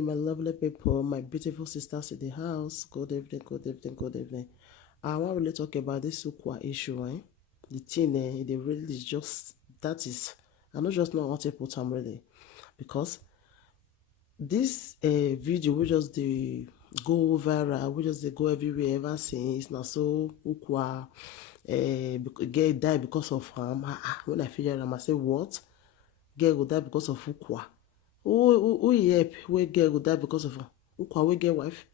My lovely people, my beautiful sisters in the house, good evening, good evening, good evening. I want to really talk about this Ukwa issue, eh? The thing, they really is just, that is, I don't just know what to put on really. Because this video, we just they go viral, we just they go everywhere ever since. Now, so Ukwa get die because of him. When I figure out, I say, what? Girl go die because of Ukwa. Who help wey girl go die because of Ukwa wey get wife?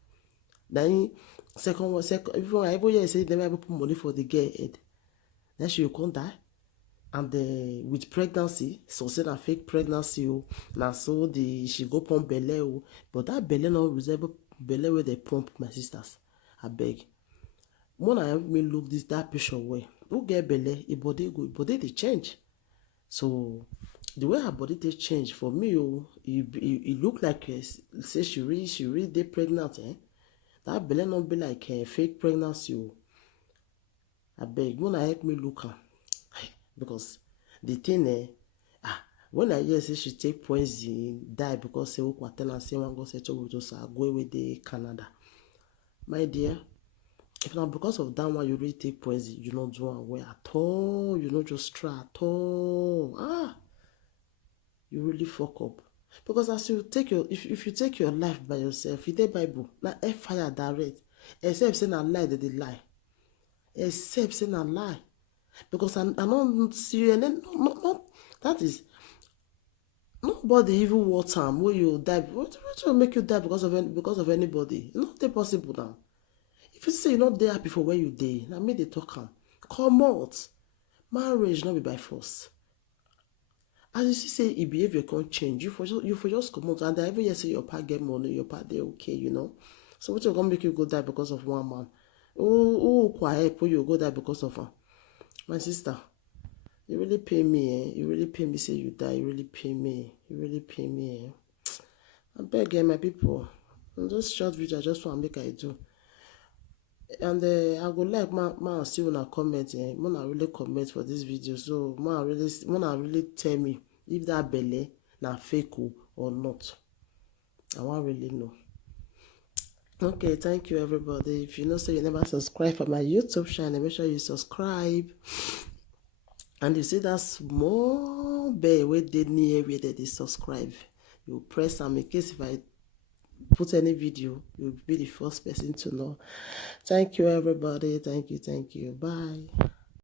Then second one, even I even hear say they never put money for the girl head. Then she will come die. And with pregnancy, so say na fake pregnancy o. Na so she go pump belle o. But that belle no resemble belle wey dey pump, my sisters. Abeg. Una help me look that picture well. Who get belle, e body dey change. So the way her body dey change for me, it look like say she really dey pregnant. That belle no be like fake pregnancy o. Abeg, una help me look am. Because the thing, when I hear say she take poison, die because say Ukwa tell am say wan go settle with us, go away dey Canada. My dear, if not because of that one you really take poison, you not do am well at all, you not just try at all. You really fuck up. Because as you take your, if you take your life by yourself, you take Bible, na fire direct. Except say na lie they lie. Except say na lie. Because I don't see and then no, that is nobody even want time where you die. What will make you die because of anybody? Not possible now. If you say you're not there before where you dey, now me they talk am. Come out. Marriage not be by force. As you see say e behavior can't change, you for just come out. And every year say your part get money, your part they okay, you know. So what you gonna make you go die because of one man? Oh, quiet, you go die because of her. My sister, you really pay me, You really pay me say you die, you really pay me. You really pay me, I beg my people. In this short video, I just want to make I do. And I go like man see una comment, man really comment for this video. So man really tell me if that belle na fake or not. I want really know. Okay, thank you everybody. If you know say you never subscribe for my YouTube channel, make sure you subscribe. And you see that small bell where they near where they subscribe. You press am in case if I put any video, you'll be the first person to know. Thank you everybody. Thank you. Bye.